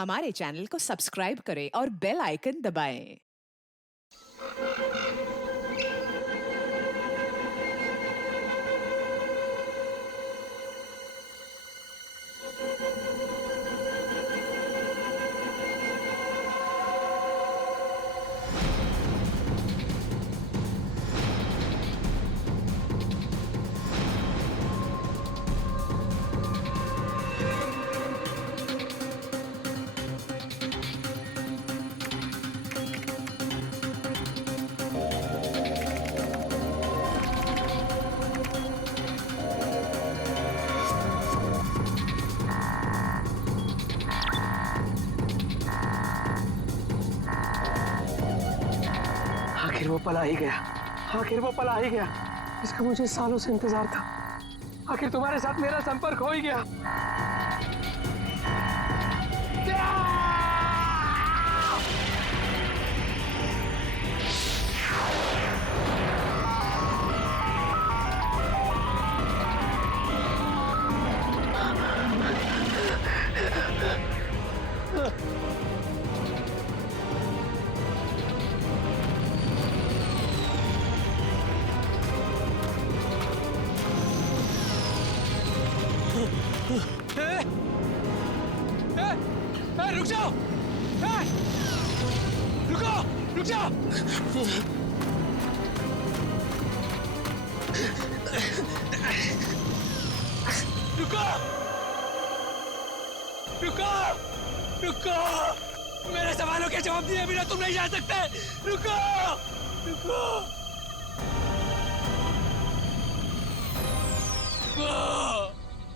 हमारे चैनल को सब्सक्राइब करें और बेल आइकन दबाएं। आखिर वो पल आ ही गया। आखिर वो पल आ ही गया। इसका मुझे सालों से इंतजार था। आखिर तुम्हारे साथ मेरा संपर्क हो ही गया। रुक जाओ! रुको! रुक जाओ! रुको! रुको! रुको! मेरे सवालों के जवाब दिए बिना तुम नहीं जा सकते। रुको! रुको!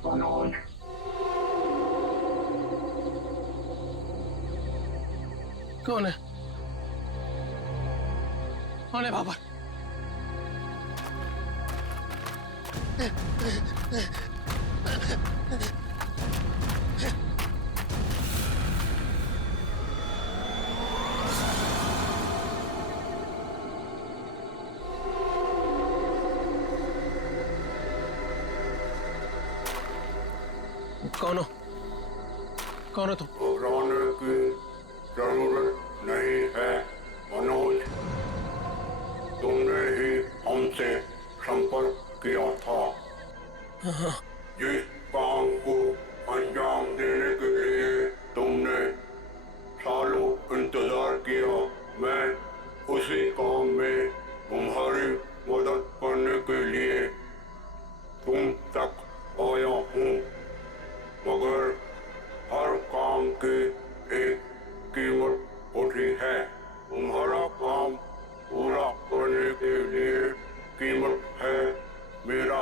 मनोज, कौन है? कौन है बाबर? कौन हो? कौन हो तुम? घबराने की जरूरत नहीं है मनोज। तुमने ही हमसे संपर्क किया था। जिस काम को अंजाम देने के लिए तुमने सालों इंतजार किया, मैं उसी काम में तुम्हारी मदद करने के लिए तुम तक आया हूँ। मगर हर काम की एक कीमत होती है। तुम्हारा काम पूरा करने के लिए कीमत है मेरा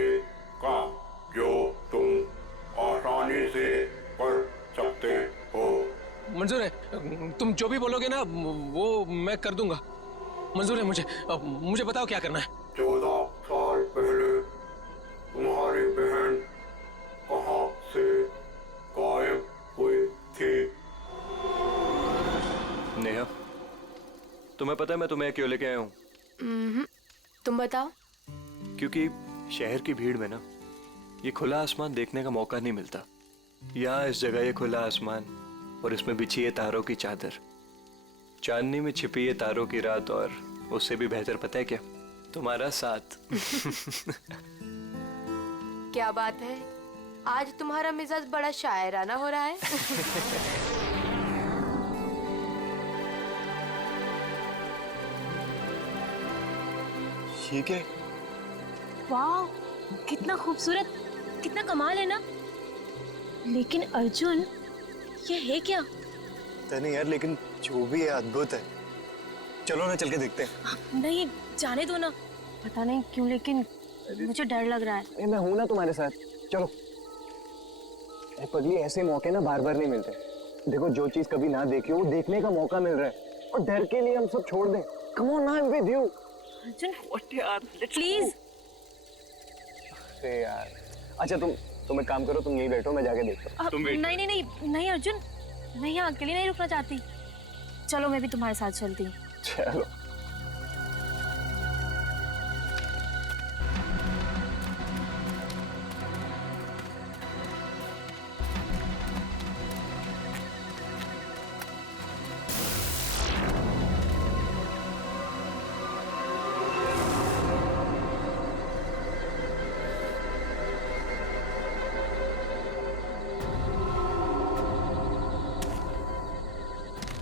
एक काम जो तुम आसानी से कर सकते हो। मंजूर है, तुम जो भी बोलोगे ना वो मैं कर दूंगा। मंजूर है मुझे। मुझे बताओ क्या करना है। 14 साल पहले तुम्हारी बहन कहाँ से गायब हुई थी? नेहा, तुम्हें पता है मैं तुम्हें क्यों लेके आया हूँ? तुम बताओ। क्योंकि शहर की भीड़ में ना ये खुला आसमान देखने का मौका नहीं मिलता। यहाँ इस जगह ये खुला आसमान और इसमें बिछी है तारों की चादर, चांदनी में छिपी है तारों की रात, और उससे भी बेहतर पता है क्या? तुम्हारा साथ। क्या बात है, आज तुम्हारा मिजाज बड़ा शायराना हो रहा है। ये क्या? वाह, कितना खूबसूरत, कितना कमाल है ना। लेकिन अर्जुन, ये है क्या? पता नहीं यार, लेकिन जो भी है अद्भुत है। चलो ना चल के देखते हैं। नहीं, जाने दो ना। पता नहीं क्यों लेकिन मुझे डर लग रहा है। मैं हूं ना तुम्हारे साथ, चलो। पगली, ऐसे मौके ना बार बार नहीं मिलते। देखो, जो चीज कभी ना देखी हो वो देखने का मौका मिल रहा है, और डर के लिए हम सब छोड़ दें। Come on, I am with you. Arjun, please. अरे यार, अच्छा तुम एक काम करो, तुम यहीं बैठो, मैं जाके देखता हूँ। नहीं नहीं नहीं नहीं अर्जुन, मैं यहाँ अकेली नहीं रुकना चाहती। चलो, मैं भी तुम्हारे साथ चलती हूँ। चलो।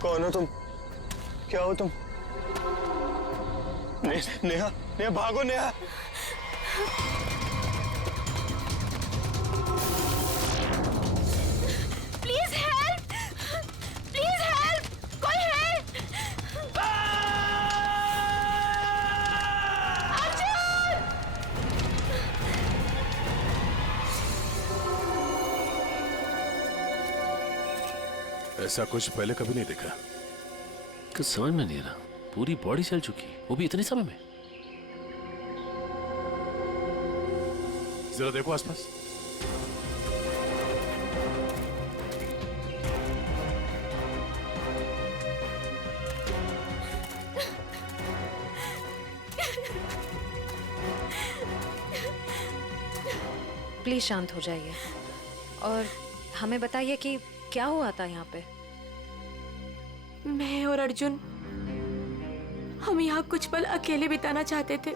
कौन हो तुम? क्या हो तुम? नेहा, नेहा भागो Neha. Please help, please help, कोई हेल्प। ऐसा कुछ पहले कभी नहीं देखा। कुछ समझ में नहीं आ रहा, पूरी बॉडी चल चुकी, वो भी इतने समय में। जरा देखो आसपास। प्लीज शांत हो जाइए और हमें बताइए कि क्या हुआ था यहाँ पे। मैं और अर्जुन हम यहाँ कुछ पल अकेले बिताना चाहते थे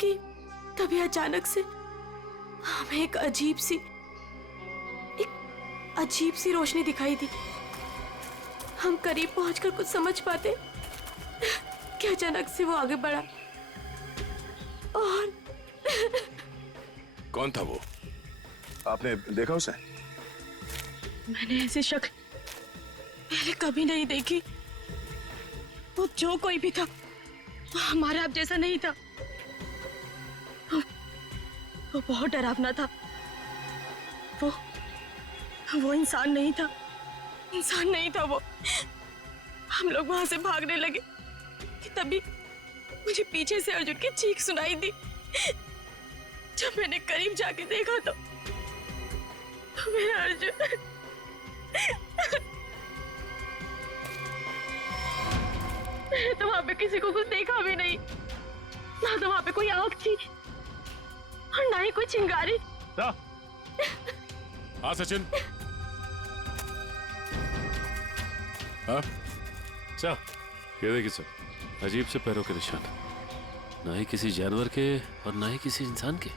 कि तभी अचानक से हमें एक अजीब सी रोशनी दिखाई दी। हम करीब पहुंचकर कुछ समझ पाते कि अचानक से वो आगे बढ़ा और कौन था वो? आपने देखा उसे? मैंने ऐसी शक्ल पहले कभी नहीं देखी। वो जो कोई भी था वो हमारा आप जैसा नहीं था। वो बहुत डरावना था। वो इंसान नहीं था, इंसान नहीं था वो। हम लोग वहां से भागने लगे कि तभी मुझे पीछे से अर्जुन की चीख सुनाई दी। जब मैंने करीब जाके देखा तो मेरा अर्जुन मैंने तो वहां पे किसी को कुछ देखा भी नहीं, ना तो वहां पे कोई आग थी और ना ही कोई चिंगारी। हाँ सचिन। हाँ सर, ये देखिए सर, अजीब से पैरों के निशान, ना ही किसी जानवर के और ना ही किसी इंसान के।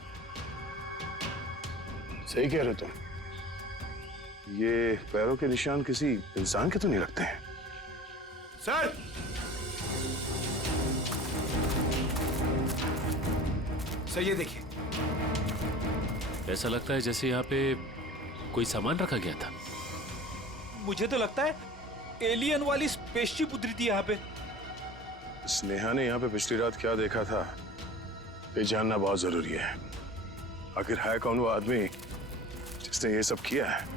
सही कह रहे हो तुम। ये पैरों के निशान किसी इंसान के तो नहीं लगते हैं। सर, सर ये देखिए। ऐसा लगता है जैसे यहाँ पे कोई सामान रखा गया था। मुझे तो लगता है एलियन वाली स्पेसशिप उतरी थी यहाँ पे। स्नेहा ने यहाँ पे पिछली रात क्या देखा था ये जानना बहुत जरूरी है। आखिर है कौन वो आदमी जिसने ये सब किया है?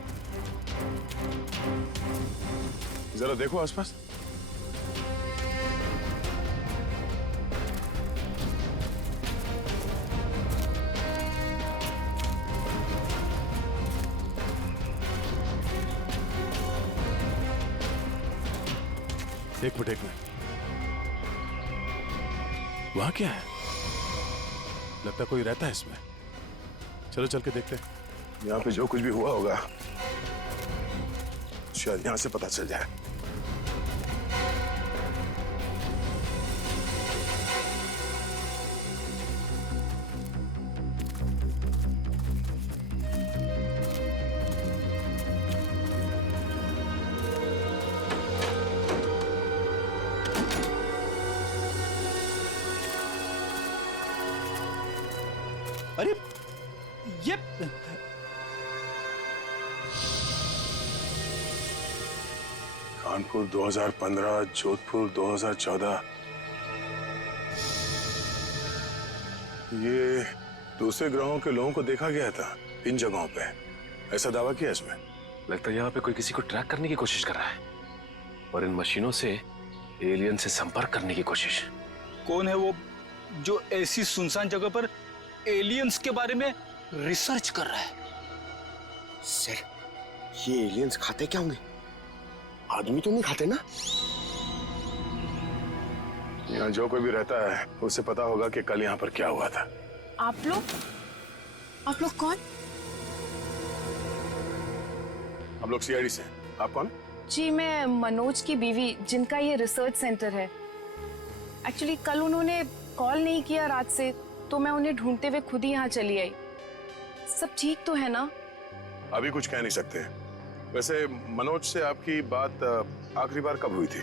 जरा देखो आसपास। एक मिनट वहां क्या है? लगता कोई रहता है इसमें। चलो चल के देखते हैं। यहाँ पे जो कुछ भी हुआ होगा शायद यहाँ से पता चल जाए। अरे ये कानपुर 2015, जोधपुर 2014। ये दूसरे ग्रहों के लोगों को देखा गया था इन जगहों पे, ऐसा दावा किया इसमें। लगता है यहाँ पे कोई किसी को ट्रैक करने की कोशिश कर रहा है और इन मशीनों से एलियन से संपर्क करने की कोशिश। कौन है वो जो ऐसी सुनसान जगह पर एलियंस के बारे में रिसर्च कर रहा है? सर, ये एलियंस खाते क्या होंगे? आदमी तो नहीं खाते ना? यहाँ जो कोई भी रहता है उसे पता होगा कि कल यहाँ पर क्या हुआ था। आप लोग कौन? हम लोग सीआईडी से। आप कौन? जी, मैं मनोज की बीवी, जिनका ये रिसर्च सेंटर है। एक्चुअली कल उन्होंने कॉल नहीं किया रात से, तो मैं उन्हें ढूंढते हुए खुद ही यहाँ चली आई। सब ठीक तो है ना? अभी कुछ कह नहीं सकते, वैसे मनोज से आपकी बात आखिरी बार कब हुई थी?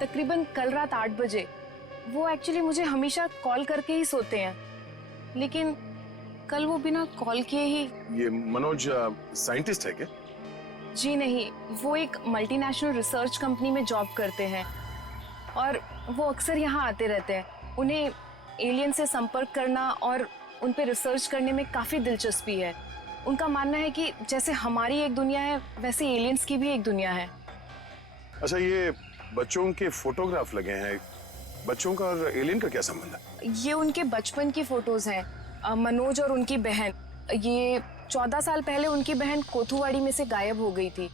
तकरीबन कल रात 8 बजे। वो एक्चुअली मुझे हमेशा कॉल करके ही सोते हैं, लेकिन कल वो बिना कॉल किए ही। ये मनोज साइंटिस्ट है क्या? जी नहीं, वो एक मल्टीनेशनल रिसर्च कंपनी में जॉब करते हैं और वो अक्सर यहाँ आते रहते हैं। उन्हें एलियन से संपर्क करना और उन पे रिसर्च करने में काफ़ी दिलचस्पी है। उनका मानना है कि जैसे हमारी एक दुनिया है वैसे एलियंस की भी एक दुनिया है। अच्छा, ये बच्चों के फोटोग्राफ लगे हैं, बच्चों का और एलियन का क्या संबंध है? ये उनके बचपन की फोटोज हैं, मनोज और उनकी बहन। ये 14 साल पहले उनकी बहन कोथुवाड़ी में से गायब हो गई थी।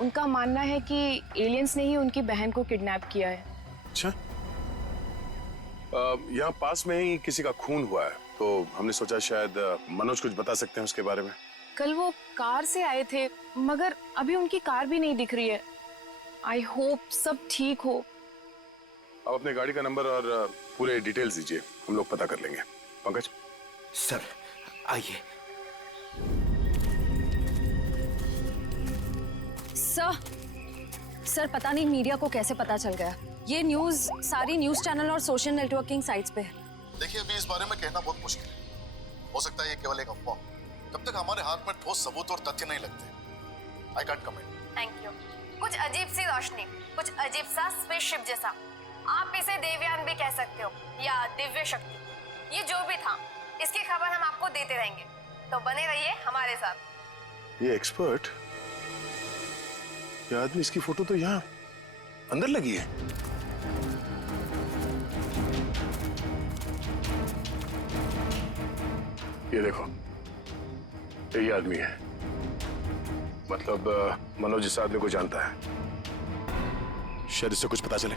उनका मानना है कि एलियंस ने ही उनकी बहन को किडनैप किया है। अच्छा, यहाँ पास में ही किसी का खून हुआ है, तो हमने सोचा शायद मनोज कुछ बता सकते हैं उसके बारे में। कल वो कार से आए थे, मगर अभी उनकी कार भी नहीं दिख रही है। आई होप सब ठीक हो। आप अपने गाड़ी का नंबर और पूरे डिटेल्स दीजिए, हम लोग पता कर लेंगे। पंकज सर आइए। सर पता नहीं मीडिया को कैसे पता चल गया। ये न्यूज़ सारी न्यूज़ चैनल और सोशल नेटवर्किंग साइट्स पे है। देखिए, अभी इस बारे में कहना बहुत मुश्किल है। हो सकता है ये केवल एक अफवाह। जब तक हमारे हाथ में ठोस सबूत और तथ्य नहीं लगते, I can't comment. Thank you. कुछ अजीब सी रोशनी, कुछ अजीब सा स्पेसशिप जैसा, आप इसे देवयान भी कह सकते हो या दिव्य शक्ति। ये जो भी था, इसकी खबर हम आपको देते रहेंगे, तो बने रहिए हमारे साथ। ये एक्सपर्ट, ये आदमी, इसकी फोटो तो यहाँ अंदर लगी है। ये देखो, यही आदमी है। मतलब मनोज इस आदमी को जानता है। शायद इससे कुछ पता चले।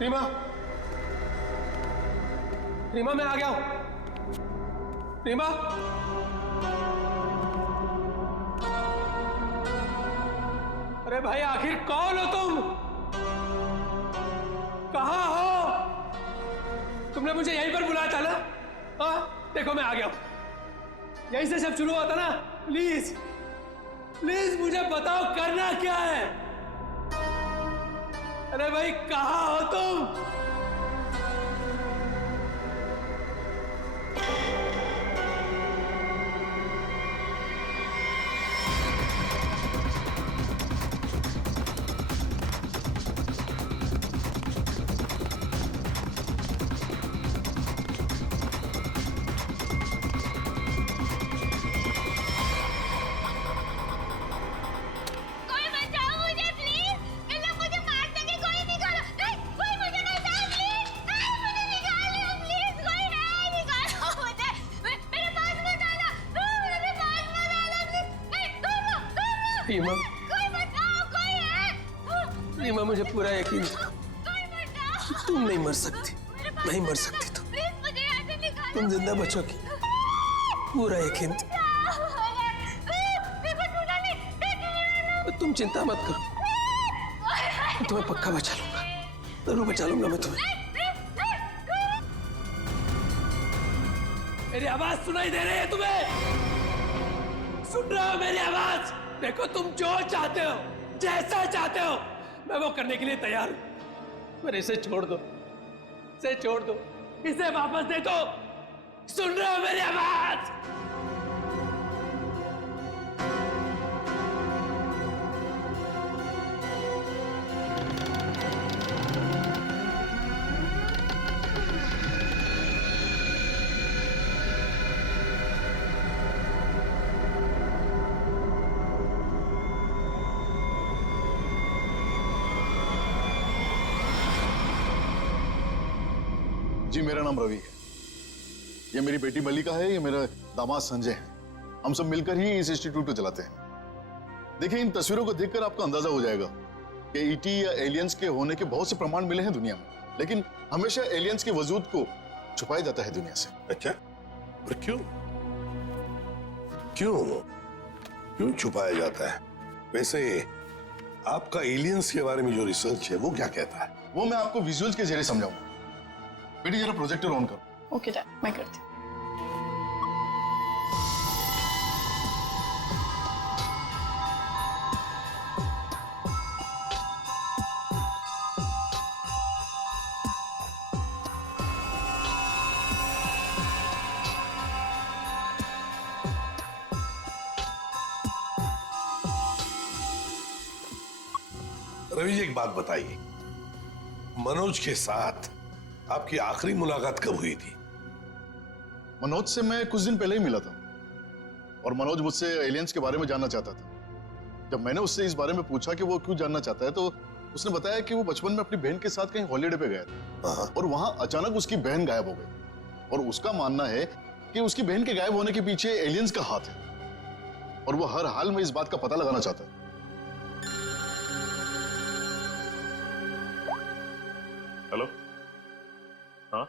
रीमा, रीमा मैं आ गया हूं। रीमा, अरे भाई आखिर कौन हो तुम? कहां हो? तुमने मुझे यहीं पर बुलाया था ना? हाँ, देखो मैं आ गया हूं। यहीं से सब शुरू हुआ था ना? प्लीज प्लीज मुझे बताओ करना क्या है? अरे भाई कहां हो तुम? रीमा, रीमा मुझे पूरा यकीन था तुम नहीं मर सकती, नहीं मर सकती तुम जिंदा बचोगी, पूरा यकीन था। तुम चिंता मत करो, मैं तुम्हें पक्का बचा लूंगा, जरूर बचा लूंगा मैं तुम्हें। मेरी आवाज सुनाई दे रही है तुम्हें? सुन रहे हो मेरी आवाज? देखो तुम जो चाहते हो, जैसा चाहते हो, मैं वो करने के लिए तैयार हूं, पर इसे छोड़ दो, इसे छोड़ दो, इसे वापस दे दो। सुन रहे हो मेरी आवाज? जी मेरा नाम रवि है। ये मेरी बेटी मल्लिका है, ये मेरा दामाद संजय है। हम सब मिलकर ही इस इंस्टीट्यूट को चलाते हैं। देखिए, इन तस्वीरों को देखकर आपको अंदाजा हो जाएगा कि ईटी या एलियंस के होने के बहुत से प्रमाण मिले हैं दुनिया में, लेकिन हमेशा एलियंस के वजूद को छुपाया जाता है दुनिया से। अच्छा, और क्यों क्यों क्यों छुपाया जाता है? वैसे आपका एलियंस के बारे में जो रिसर्च है वो क्या कहता है? वो मैं आपको विजुअल्स के जरिए समझाऊंगा। बेटी जरा प्रोजेक्टर ऑन करो। ओके डैड, मैं करती हूँ। रवि जी, एक बात बताइए, मनोज के साथ आपकी आखिरी मुलाकात कब हुई थी? मनोज से मैं कुछ दिन पहले ही मिला था और मनोज मुझसे एलियंस के बारे में जानना चाहता था। जब मैंने उससे इस बारे में पूछा कि वो क्यों जानना चाहता है, तो उसने बताया कि वो बचपन में अपनी बहन के साथ कहीं हॉलीडे पे गया था और वहां अचानक उसकी बहन गायब हो गई और उसका मानना है कि उसकी बहन के गायब होने के पीछे एलियंस का हाथ है और वो हर हाल में इस बात का पता लगाना चाहता है। हेलो, हाँ,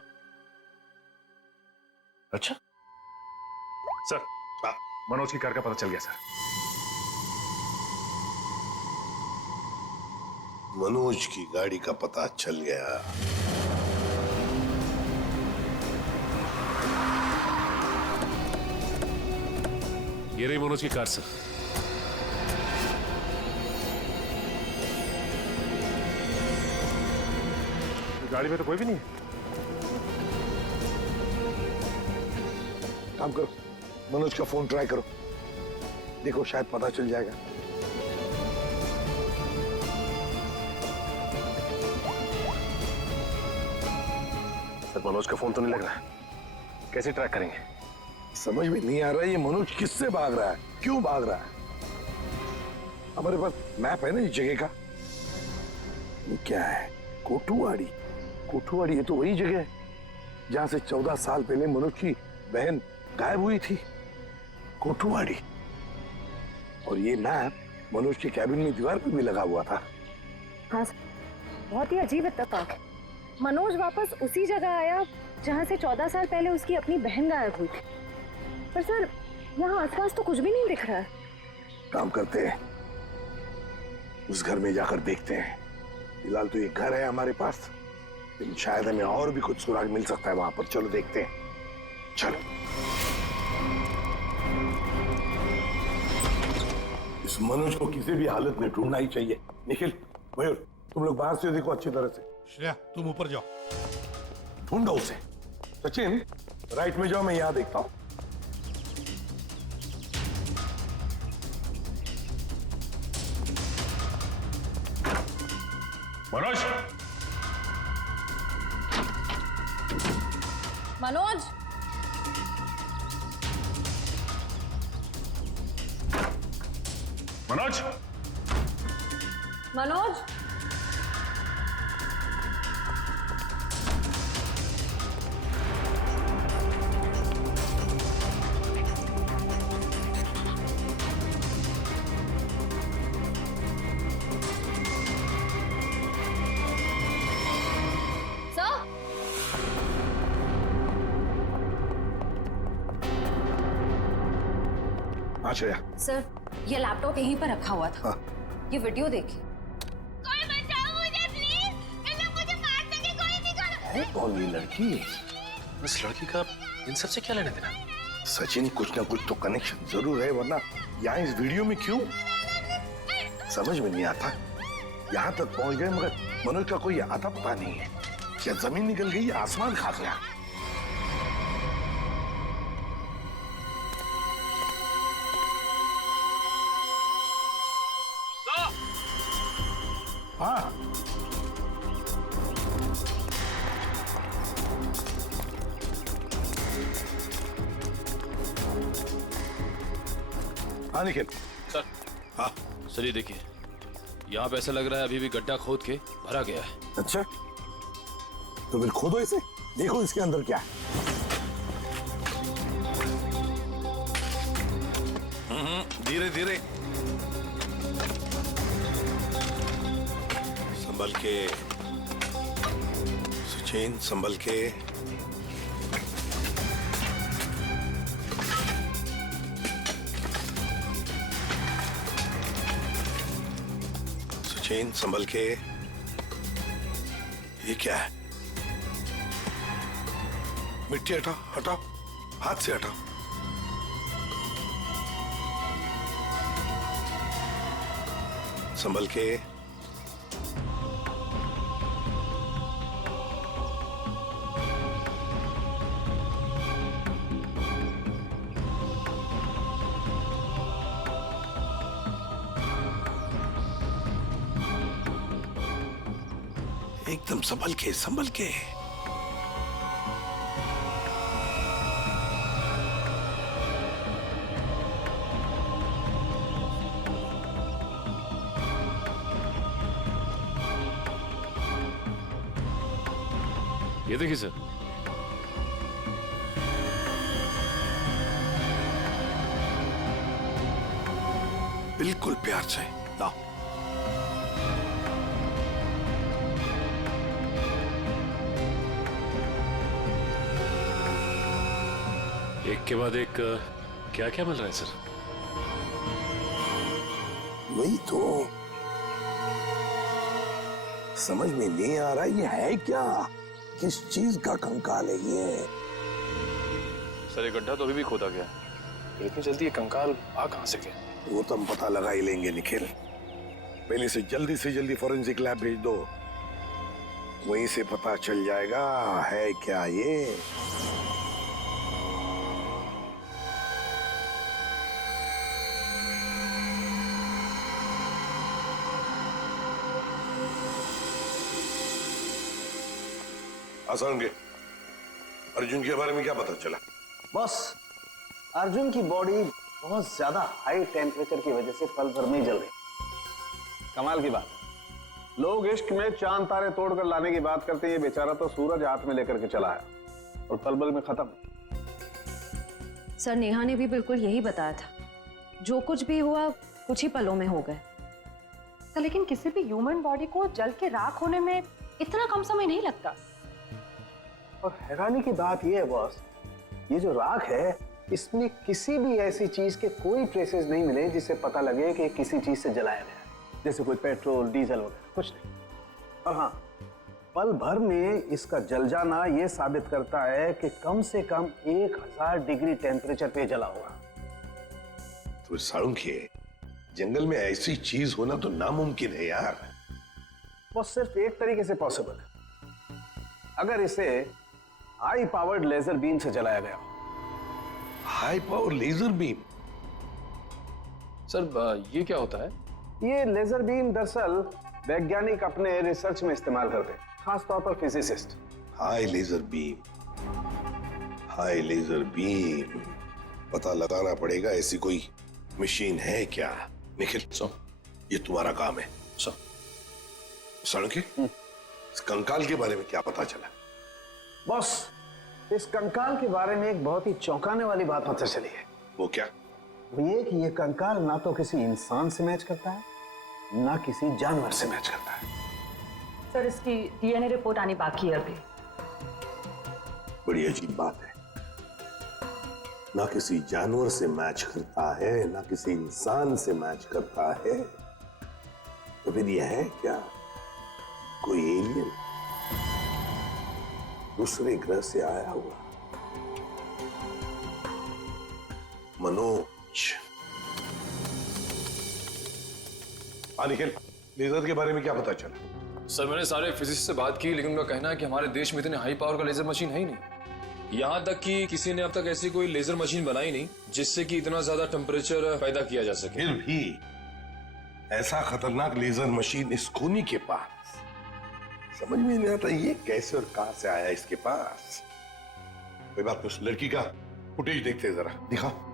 अच्छा सर, मनोज की कार का पता चल गया सर। मनोज की गाड़ी का पता चल गया। ये रही मनोज की कार सर। गाड़ी में तो कोई भी नहीं है। काम करो, मनोज का फोन ट्राई करो, देखो शायद पता चल जाएगा। सर, मनोज का फोन तो नहीं लग रहा है, कैसे ट्रैक करेंगे? समझ में नहीं आ रहा है ये मनोज किससे भाग रहा है, क्यों भाग रहा है? हमारे पास मैप है ना इस जगह का। ये क्या है? कोठुवाड़ी। कोठुवाड़ी ये तो वही जगह है जहां से 14 साल पहले मनोज की बहन गायब हुई थी। कोठुवाड़ी। और ये मैप मनोज के कैबिन में दीवार पर भी लगा हुआ था। हाँ, बहुत ही अजीब इत्तेफाक। मनोज वापस उसी जगह आया जहां से 14 साल पहले उसकी अपनी बहन गायब हुई थी। पर सर, यहाँ आसपास तो कुछ भी नहीं दिख रहा है। काम करते हैं, उस घर में जाकर देखते हैं। फिलहाल तो ये घर है हमारे पास, लेकिन शायद हमें और भी कुछ सुराग मिल सकता है वहां पर। चलो देखते हैं, चलो। इस मनोज को किसी भी हालत में ढूंढना ही चाहिए। निखिल, मयूर, तुम लोग बाहर से देखो अच्छी तरह से। श्रेया, तुम ऊपर जाओ, ढूंढो उसे। सचिन, राइट में जाओ, मैं यहां देखता हूं। मनोज, मनोज, मनोज, मनोज, श्रेया। सर, ये लैपटॉप यहीं पर रखा हुआ था। ये वीडियो देखिए। कोई बचाओ मुझे प्लीज, इन लोग मुझे मार देंगे, कोई निकालो। है कौन ये लड़की? इस लड़की का इन सब से क्या लेना देना? सचिन, कुछ ना कुछ तो कनेक्शन जरूर है, वरना यहाँ इस वीडियो में क्यों? समझ में नहीं आता। यहाँ तक पहुंच गए मगर मनोज का कोई आता पता नहीं है। क्या जमीन निकल गई या आसमान खा गया? हाँ, हाँ निखिल। सर, हाँ सर, ये देखिए, यहाँ पे ऐसा लग रहा है अभी भी गड्ढा खोद के भरा गया है। अच्छा, तो फिर खोदो इसे, देखो इसके अंदर क्या है। धीरे धीरे, संभल के सचिन, संभल के। सचिन, संभल के। ये क्या है? मिट्टी हटाओ, हटाओ, हाथ से हटाओ। संभल के। एकदम संभल के, संभल के। ये देखिए सर, बिल्कुल प्यार से लाओ। एक के बाद एक क्या क्या मिल रहा है सर? वही तो समझ में नहीं आ रहा, ये है क्या? किस चीज का कंकाल है ये? सर ये गड्ढा तो अभी भी खोदा गया, फिर इतनी जल्दी ये कंकाल आ कहां से गया? वो तो हम पता लगा ही लेंगे निखिल। पहले से जल्दी फॉरेंसिक लैब भेज दो, वहीं से पता चल जाएगा है क्या ये। आसान के अर्जुन के बारे में क्या पता चला? बॉस, अर्जुन की बॉडी बहुत ज्यादा हाई टेम्परेचर की वजह से पल भर में जल गई। कमाल की बात, लोग इश्क में चांद तारे तोड़कर लाने की बात करते हैं, ये बेचारा तो सूरज हाथ में लेकर के चला आया और पल भर में खत्म। सर नेहा ने भी बिल्कुल यही बताया था, जो कुछ भी हुआ कुछ ही पलों में हो गए। तो लेकिन किसी भी ह्यूमन बॉडी को जल के राख होने में इतना कम समय नहीं लगता। और हैरानी की बात यह है बॉस, ये जो राख है इसमें किसी भी ऐसी चीज के कोई ट्रेसेस नहीं मिले जिससे पता लगे कि किसी चीज से जलाया गया है, जैसे कोई पेट्रोल डीजल वगैरह, कुछ नहीं। और हाँ, पल भर में इसका जल जाना यह साबित करता है कि कम से कम 1000 डिग्री टेम्परेचर पे जला होगा। तो साळुंखे, जंगल में ऐसी चीज होना तो नामुमकिन है यार। बस सिर्फ एक तरीके से पॉसिबल है, अगर इसे हाई पावर्ड लेजर बीम से जलाया गया। High power laser beam? Sir ये क्या होता है? ये लेजर बीम दरअसल वैज्ञानिक अपने रिसर्च में इस्तेमाल करते हैं, खासतौर पर physicist. High laser beam, high laser beam, पता लगाना पड़ेगा ऐसी कोई मशीन है क्या। निखिल, ये तुम्हारा काम है। साळुंखे, इस कंकाल के बारे में क्या पता चला? बॉस, इस कंकाल के बारे में एक बहुत ही चौंकाने वाली बात पता चली है। वो क्या? वो ये कि ये कंकाल ना तो किसी इंसान से मैच करता है, ना किसी जानवर से मैच करता है। सर इसकी डीएनए रिपोर्ट आनी बाकी है अभी। बड़ी अजीब बात है, ना किसी जानवर से मैच करता है, ना किसी इंसान से मैच करता है। तो फिर यह है क्या? कोई एलियन दूसरे ग्रह से आया हुआ? मनोज, निखिल, लेजर के बारे में क्या पता चला? सर मैंने सारे फिजिसिस्ट से बात की, लेकिन उनका कहना है कि हमारे देश में इतने हाई पावर का लेजर मशीन है ही नहीं। यहाँ तक कि किसी ने अब तक ऐसी कोई लेजर मशीन बनाई नहीं जिससे कि इतना ज्यादा टेम्परेचर पैदा किया जा सके। फिर भी ऐसा खतरनाक लेजर मशीन इस खूनी के पास, समझ में नहीं आता ये कैसे और कहां से आया इसके पास। कोई बात नहीं, उस लड़की का फुटेज देखते हैं जरा, दिखाओ।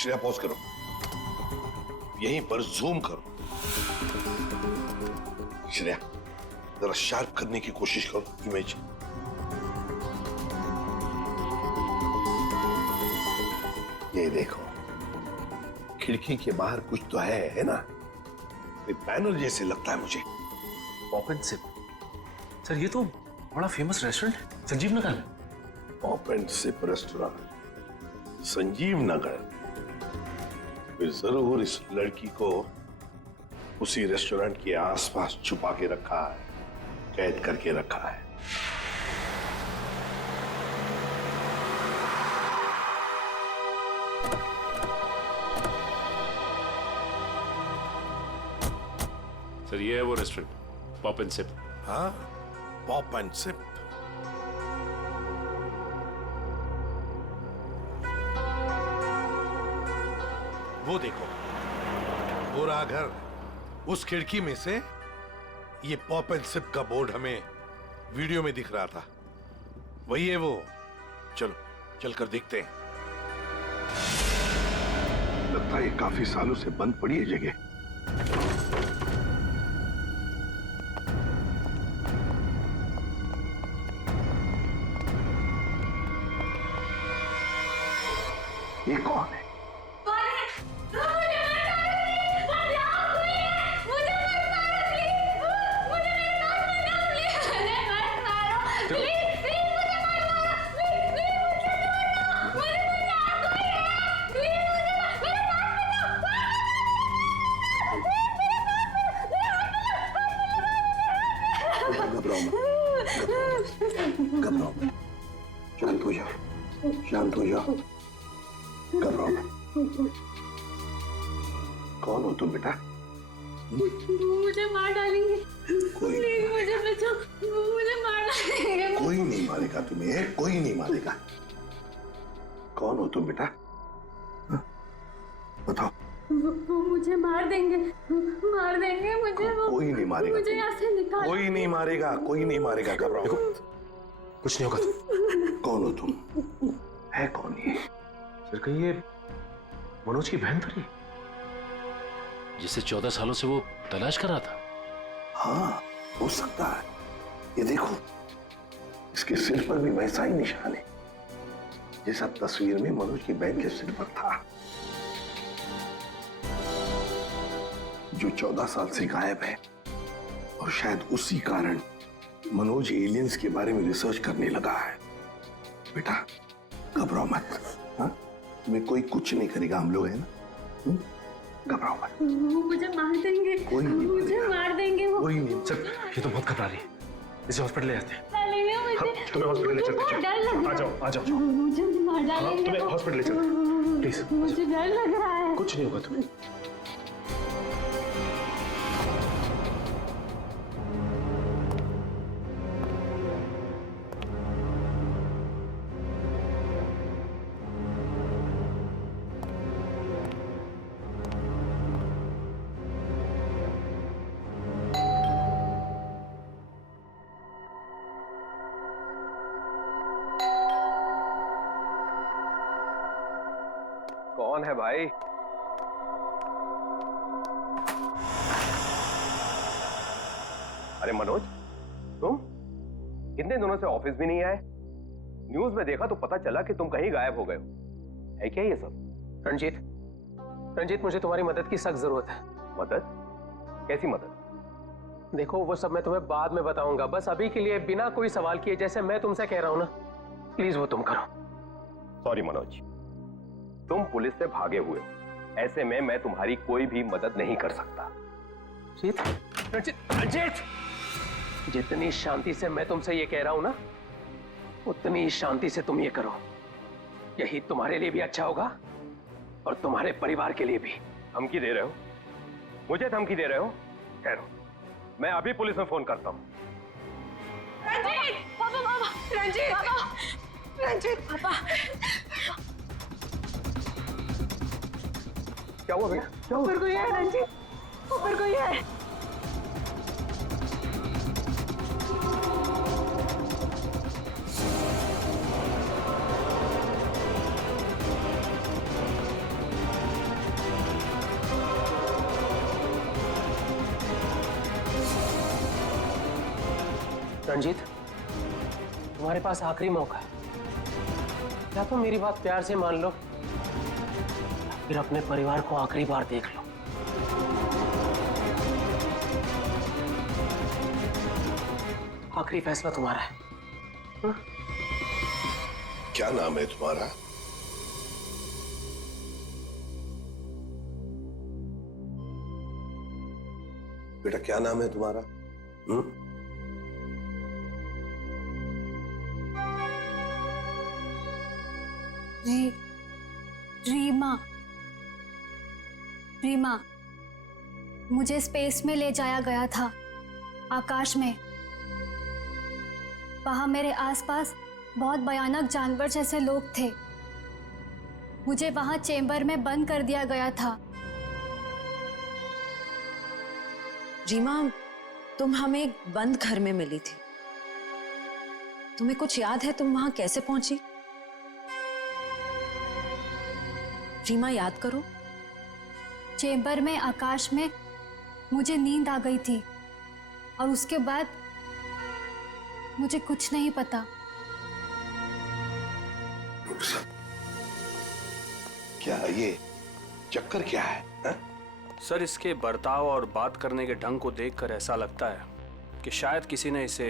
श्रेया पॉज करो, यहीं पर जूम करो। श्रेया जरा शार्प करने की कोशिश करो इमेज। ये देखो, खिड़की के बाहर कुछ तो है ना? बैनर जैसे लगता है मुझे। Pop and SIP. सर ये तो बड़ा फेमस रेस्टोरेंट है संजीव नगर में। Pop and sip restaurant Sanjeev Nagar. फिर जरूर इस लड़की को उसी रेस्टोरेंट के आसपास छुपा के रखा है, कैद करके रखा है। सर ये है वो रेस्टोरेंट, पॉप एंड सिप। हाँ, पॉप एंड सिप। वो देखो, वो रहा घर। उस खिड़की में से ये पॉप एंड सिप का बोर्ड हमें वीडियो में दिख रहा था। वही है वो। चलो चलकर देखते हैं। लगता है काफी सालों से बंद पड़ी है जगह। ये कौन है? घबराओ मत, शांत हो जाओ, शांत हो जाओ, घबराओ मत। कौन हो तुम बेटा? मुझे मार डालेंगे। प्लीज मुझे बचाओ, मुझे मार डालेंगे। कोई नहीं मारेगा तुम्हें, कोई नहीं मारेगा। कौन हो तुम बेटा? बताओ। वो मुझे मार देंगे मुझे। कोई नहीं मारेगा, मुझे यहाँ से निकाल। कोई नहीं मारेगा, कोई नहीं मारेगा। घबराओ, कुछ नहीं होगा। कौन हो तुम? है कौन ये? सर कहीं ये मनोज की बहन तो नहीं, जिसे 14 सालों से वो तलाश कर रहा था? हाँ, हो सकता है। ये देखो, इसके सिर पर भी वैसा ही निशान है जैसा तस्वीर में मनोज की बहन के सिर पर था, जो 14 साल से गायब है। और शायद उसी कारण मनोज एलियंस के बारे में रिसर्च करने लगा है। बेटा घबराओ मत, हाँ? तुम्हें कोई कुछ नहीं करेगा, हम लोग हैं ना। घबराओ मत। वो मुझे मार देंगे। कोई नहीं मुझे मार देंगे वो। कोई नहीं। सर ये तो बहुत घबरा रही है, इसे हॉस्पिटल ले जाते हैं। तुम्हें हॉस्पिटल ले चलते हैं। डर लग रहा है। आ जाओ। मुझे मार डालेंगे। तुम्हें हॉस्पिटल ले चलते हैं, प्लीज। मुझे डर लग रहा है। कुछ नहीं होगा तुम्हें। कौन है भाई? अरे मनोज, तुम कितने दिनों से ऑफिस भी नहीं आए? न्यूज में देखा तो पता चला कि तुम कहीं गायब हो गए हो। है क्या ये सब? रंजीत मुझे तुम्हारी मदद की सख्त जरूरत है। मदद? कैसी मदद? देखो वो सब मैं तुम्हें बाद में बताऊंगा, बस अभी के लिए बिना कोई सवाल किए जैसे मैं तुमसे कह रहा हूं ना, प्लीज वो तुम करो। सॉरी मनोज, तुम पुलिस से भागे हुए हो, ऐसे में मैं तुम्हारी कोई भी मदद नहीं कर सकता। रंजीत, जितनी शांति से मैं तुमसे ये कह रहा हूं ना, उतनी शांति से तुम ये करो। यही तुम्हारे लिए भी अच्छा होगा और तुम्हारे परिवार के लिए भी। धमकी दे रहे हो? मुझे धमकी दे रहे हो? ठहरो, मैं अभी पुलिस में फोन करता हूं। रंजीत! पापा, पापा! रंजीत! पापा! रंजीत! पापा! क्या हुआ बेटा? क्या हुआ? ऊपर कोई है रंजीत, ऊपर कोई है। रणजीत, तुम्हारे पास आखिरी मौका है। या तो मेरी बात प्यार से मान लो, या फिर अपने परिवार को आखिरी बार देख लो। आखिरी फैसला तुम्हारा है। हा? क्या नाम है तुम्हारा? बेटा क्या नाम है तुम्हारा? रीमा। रीमा, मुझे स्पेस में ले जाया गया था, आकाश में। वहां मेरे आसपास बहुत भयानक जानवर जैसे लोग थे। मुझे वहां चेंबर में बंद कर दिया गया था। रीमा, तुम हमें एक बंद घर में मिली थी। तुम्हें कुछ याद है तुम वहां कैसे पहुंची? रीमा, याद करो। चेंबर में आकाश में मुझे नींद आ गई थी और उसके बाद मुझे कुछ नहीं पता। क्या ये चक्कर क्या है? सर, इसके बर्ताव और बात करने के ढंग को देखकर ऐसा लगता है कि शायद किसी ने इसे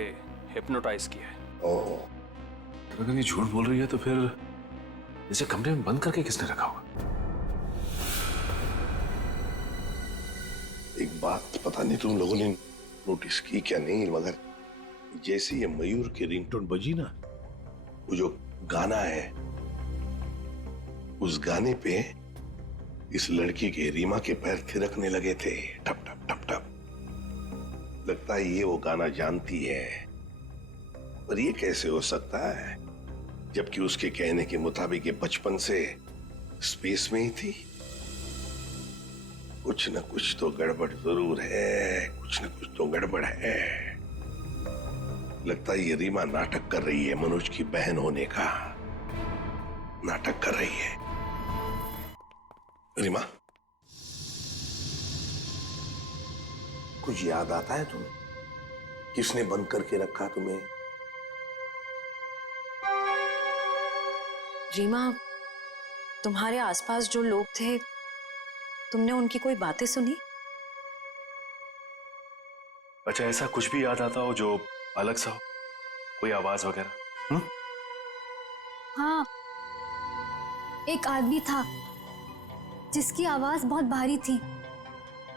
हिप्नोटाइज किया है। ओह। अगर ये झूठ बोल रही है तो फिर इसे कमरे में बंद करके किसने रखा होगा? एक बात पता नहीं तुम लोगों ने नोटिस की क्या नहीं, मगर जैसे ये मयूर की रिंगटोन बजी ना, वो जो गाना है, उस गाने पे इस लड़की के रीमा के पैर थिरकने लगे थे, टप टप टप टप। लगता है ये वो गाना जानती है, पर ये कैसे हो सकता है जबकि उसके कहने के मुताबिक ये बचपन से स्पेस में ही थी। कुछ न कुछ तो गड़बड़ जरूर है, कुछ न कुछ तो गड़बड़ है। लगता है ये रीमा नाटक कर रही है, मनोज की बहन होने का नाटक कर रही है। रीमा, कुछ याद आता है तुम्हें? किसने बंद करके रखा तुम्हें? रीमा, तुम्हारे आसपास जो लोग थे, तुमने उनकी कोई बातें सुनी? अच्छा, ऐसा कुछ भी याद आता हो जो अलग सा हो, कोई आवाज वगैरह? हाँ, एक आदमी था जिसकी आवाज बहुत भारी थी।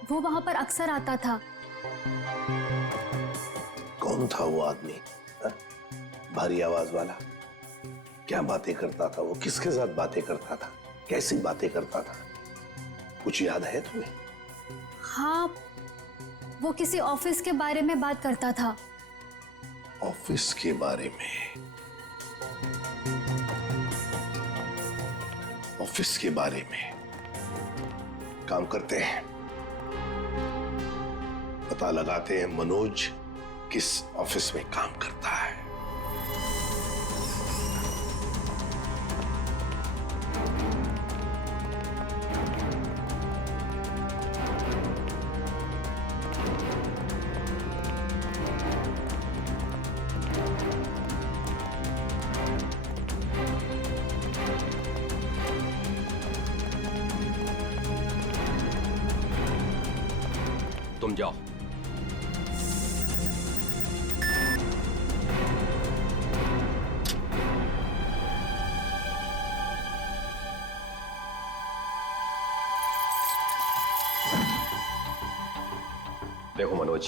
वो वहां पर अक्सर आता था। कौन था वो आदमी? भारी आवाज वाला? क्या बातें करता था वो? किसके साथ बातें करता था? कैसी बातें करता था? कुछ याद है तुम्हें? हाँ, वो किसी ऑफिस के बारे में बात करता था। ऑफिस के बारे में? ऑफिस के बारे में? काम करते हैं, पता लगाते हैं मनोज किस ऑफिस में काम करता है। तुम जाओ। देखो मनोज,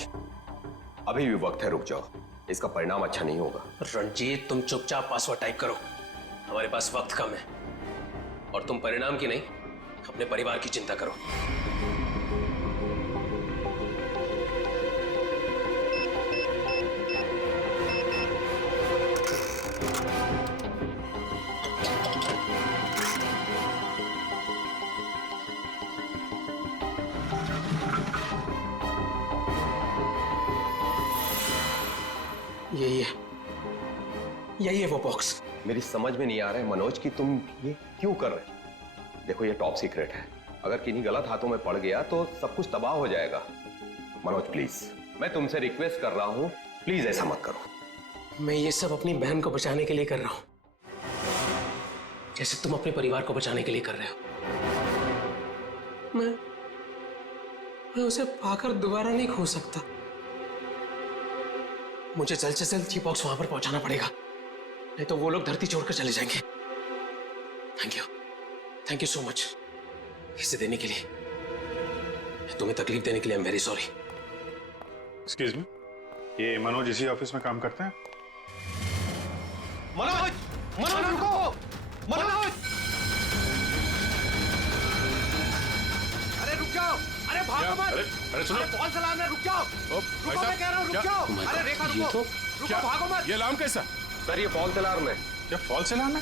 अभी भी वक्त है, रुक जाओ। इसका परिणाम अच्छा नहीं होगा। रणजीत, तुम चुपचाप पासवर्ड टाइप करो। हमारे पास वक्त कम है और तुम परिणाम की नहीं, अपने परिवार की चिंता करो। यही है वो बॉक्स। मेरी समझ में नहीं आ रहा है मनोज कि तुम ये क्यों कर रहे हो। देखो, ये टॉप सीक्रेट है। अगर किन्हीं गलत हाथों में पड़ गया तो सब कुछ तबाह हो जाएगा। मनोज प्लीज, मैं तुमसे रिक्वेस्ट कर रहा हूं, प्लीज ऐसा मत करो। मैं ये सब अपनी बहन को बचाने के लिए कर रहा हूं, जैसे तुम अपने परिवार को बचाने के लिए कर रहे हो। मैं उसे पाकर दोबारा नहीं खो सकता। मुझे जल्द से जल्द जी-बॉक्स वहां पर पहुंचाना पड़ेगा, नहीं तो वो लोग धरती छोड़कर चले जाएंगे। थैंक यू सो मच इसे देने के लिए, तुम्हें तकलीफ देने के लिए। I am very sorry. Excuse me, ये मनोज इसी ऑफिस में काम करते हैं? मनोज, मनोज रुको, मनोज! अरे रुक जाओ, अरे भागो मत। अरे सुनो, फॉल्स अलार्म है, रुक जाओ। रुको, मैं कह रहा हूँ रुक जाओ। अरे रेखा रुको, रुको, भागो मत। ये अलार्म कैसा? सर ये फॉल्स अलार्म है। क्या फॉल्स अलार्म है?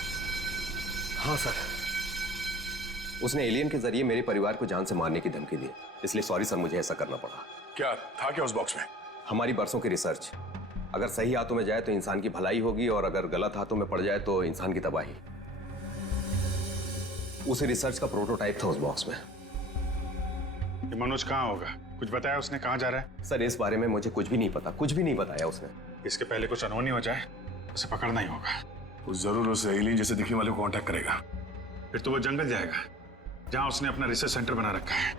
हाँ सर, उसने एलियन के जरिए मेरे परिवार को जान से मारने की धमकी दी, इसलिए सॉरी सर, मुझे ऐसा करना पड़ा। क्या था क्या उस बॉक्स में? हमारी बरसों की रिसर्च, अगर सही हाथों में जाए तो इंसान की भलाई होगी, और अगर गलत हाथों में पड़ जाए तो इंसान की तबाही। उसी रिसर्च का प्रोटोटाइप था उस बॉक्स में। ये मनोज कहाँ होगा? कुछ बताया उसने कहाँ जा रहा है? सर इस बारे में मुझे कुछ भी नहीं पता, कुछ भी नहीं बताया उसने। इसके पहले कुछ अनहोनी हो जाए, उसे पकड़ना ही होगा। वो जरूर उस एलियन जैसे दिखने वाले को कांटेक्ट करेगा, फिर तो वो जंगल जाएगा जहां उसने अपना रिसर्च सेंटर बना रखा है।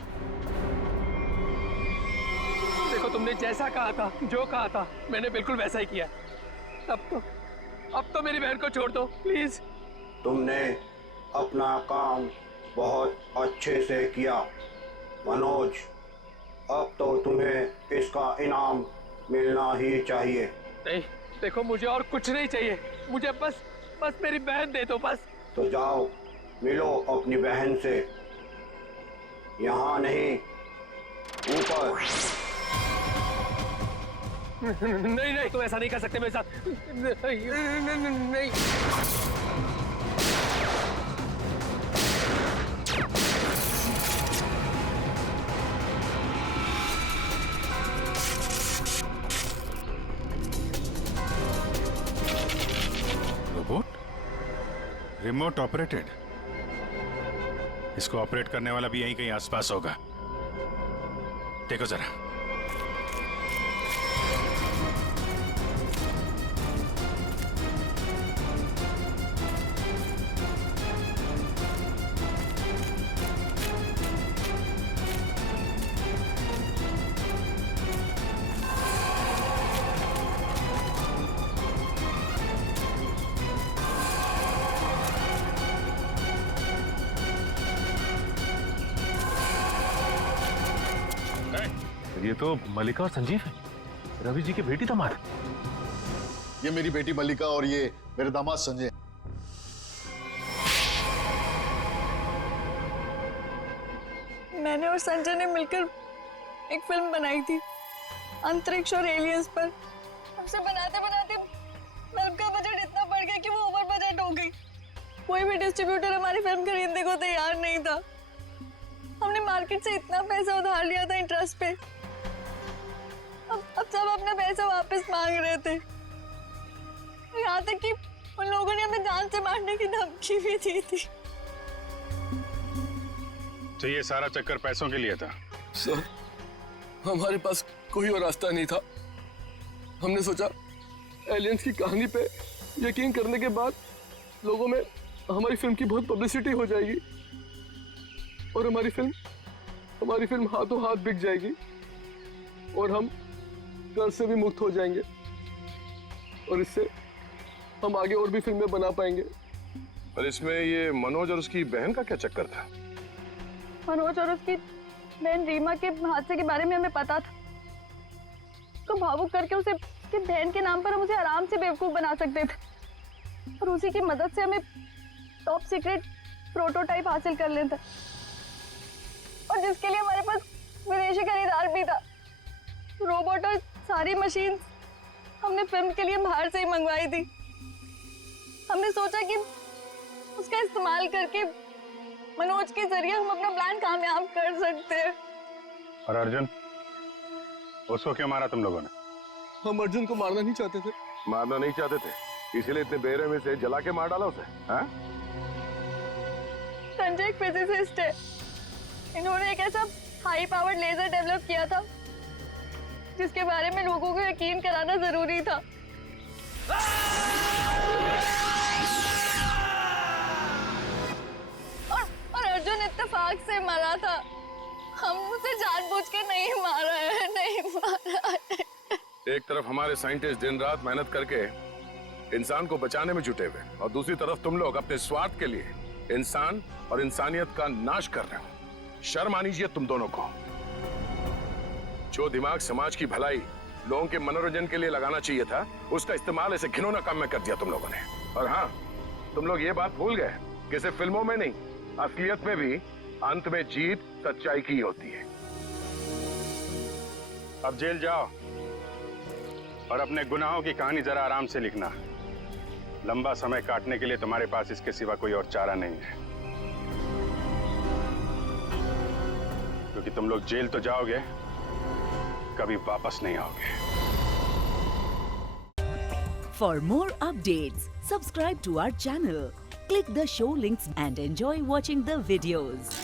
देखो, तुमने जैसा कहा था, जो कहा था, मैंने बिल्कुल वैसा ही किया। अब तो मेरी बहन को छोड़ दो प्लीज। तुमने अपना काम बहुत अच्छे से किया मनोज, अब तो तुम्हें इसका इनाम मिलना ही चाहिए। नहीं, देखो मुझे और कुछ नहीं चाहिए, मुझे बस मेरी बहन दे दो बस। तो जाओ मिलो अपनी बहन से, यहाँ नहीं, ऊपर। नहीं, तुम ऐसा नहीं कर सकते मेरे साथ। नहीं। रोबोट? Remote operated? इसको ऑपरेट करने वाला भी यहीं कहीं आसपास होगा। देखो जरा। ये तो मल्लिका और संजीव है, रवि जी की बेटी दामाद। ये मेरी बेटी मल्लिका और ये मेरे दामाद संजय। मैंने और संजय ने मिलकर एक फिल्म बनाई थी अंतरिक्ष और एलियंस पर। हमसे बनाते बनाते फिल्म का बजट इतना बढ़ गया कि वो ओवर बजट हो गई। कोई भी डिस्ट्रीब्यूटर हमारी फिल्म खरीदने को तैयार नहीं था। हमने मार्केट से इतना पैसा उधार लिया था इंटरेस्ट पे, अब सब अपना पैसा वापस मांग रहे थे। यहाँ तक कि उन लोगों ने हमें जान से मारने की धमकी भी दी थी। तो ये सारा चक्कर पैसों के लिए था? सर, हमारे पास कोई और रास्ता नहीं था। हमने सोचा एलियंस की कहानी पे यकीन करने के बाद लोगों में हमारी फिल्म की बहुत पब्लिसिटी हो जाएगी और हमारी फिल्म हाथों हाथ बिक जाएगी और हम कर्ज से भी मुक्त हो जाएंगे और इससे हम आगे और भी फिल्में बना पाएंगे। पर इसमें ये मनोज और उसकी बहन का क्या चक्कर था? मनोज और उसकी बहन रीमा के हादसे के बारे में हमें पता था। तो भावुक करके उसे उसकी बहन के नाम पर हम उसे आराम से बेवकूफ बना सकते थे और उसी की मदद से हमें टॉप सीक्रेट प्रोटोटाइप हासिल कर लेता और जिसके लिए हमारे पास विदेशी खरीदार भी था। रोबोट और सारी मशीन हमने फिल्म के लिए बाहर से ही मंगवाई थी। हमने सोचा कि उसका इस्तेमाल करके मनोज के जरिए हम अपना प्लान कामयाब कर सकते हैं। और अर्जुन, उसको क्यों मारा तुम लोगों ने? हम अर्जुन को मारना नहीं चाहते थे। मारना नहीं चाहते थे, इसलिए इतने बेरहमी से जला के मार डाला उसे? हाँ? संजय एक फिजिसिस्ट है। इन्होंने एक ऐसा हाई पावर्ड लेजर डेवलप किया था जिसके बारे में लोगों को यकीन कराना जरूरी था। और अर्जुन इत्तेफाक से मरा था। हम उसे जानबूझ के नहीं मारा है, नहीं मारा है। एक तरफ हमारे साइंटिस्ट दिन रात मेहनत करके इंसान को बचाने में जुटे हुए, और दूसरी तरफ तुम लोग अपने स्वार्थ के लिए इंसान और इंसानियत का नाश कर रहे हो। शर्म आनी चाहिए तुम दोनों को। जो दिमाग समाज की भलाई, लोगों के मनोरंजन के लिए लगाना चाहिए था, उसका इस्तेमाल ऐसे घिनौना काम में कर दिया तुम लोगों ने। और हाँ, तुम लोग ये बात भूल गए कि सिर्फ फिल्मों में नहीं, असलियत में भी अंत में जीत सच्चाई की होती है। अब जेल जाओ और अपने गुनाहों की कहानी जरा आराम से लिखना। लंबा समय काटने के लिए तुम्हारे पास इसके सिवा कोई और चारा नहीं है, क्योंकि तुम लोग जेल तो जाओगे, कभी वापस नहीं आओगे। For more updates, subscribe to our channel, click the show links and enjoy watching the videos.